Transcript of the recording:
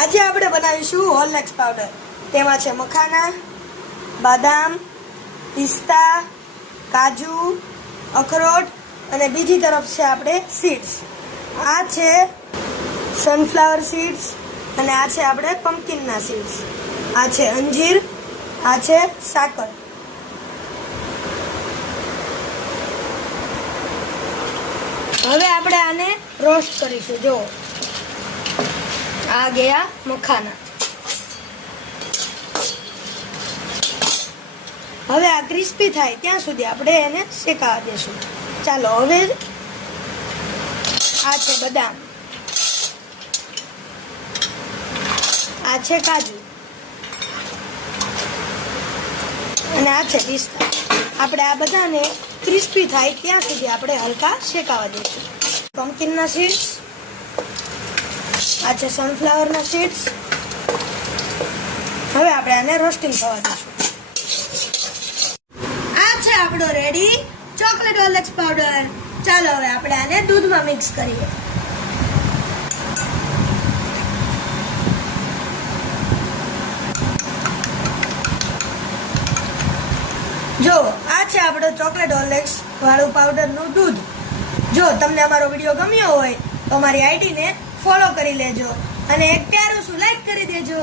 આજે આપણે બનાવીશું હોર્લિક્સ પાવડર. તેમાં છે મખાના, બદામ, પિસ્તા, કાજુ, અખરોટ અને બીજી તરફ છે આપણે સીડ્સ. આ છે સનફ્લાવર સીડ્સ અને આ છે આપણે પમ્પકિનના સીડ્સ. આ છે અંજીર, આ છે સાકર. હવે આપણે આને રોસ્ટ કરીશું. જો આ ગયા મખાના. હવે આ ક્રિસ્પી થાય ત્યાં સુધી આપણે એને શેકાવા દેશું. ચાલો હવે આ છે બદામ, આ છે કાજુ અને આ છે પિસ્તા. આપણે આ બધાને ક્રિસ્પી થાય ત્યાં સુધી આપણે હલકા શેકાવા દઈશું. પમ્પકિનના સીડ્સ, આ છે સનફ્લાવરના સીડ્સ. હવે આપણે આને રોસ્ટિંગ થવા દઈશું. આ છે આપણો રેડી ચોકલેટ હોર્લિક્સ પાવડર. ચાલો હવે આપણે આને દૂધમાં મિક્સ કરીએ. જો આ છે આપણો ચોકલેટ હોર્લિક્સ વાળું પાવડરનું દૂધ. જો તમને અમારો વિડીયો ગમ્યો હોય તો અમારી આઈડીને ફોલો કરી લેજો અને એક પ્યારું શું લાઈક કરી દેજો.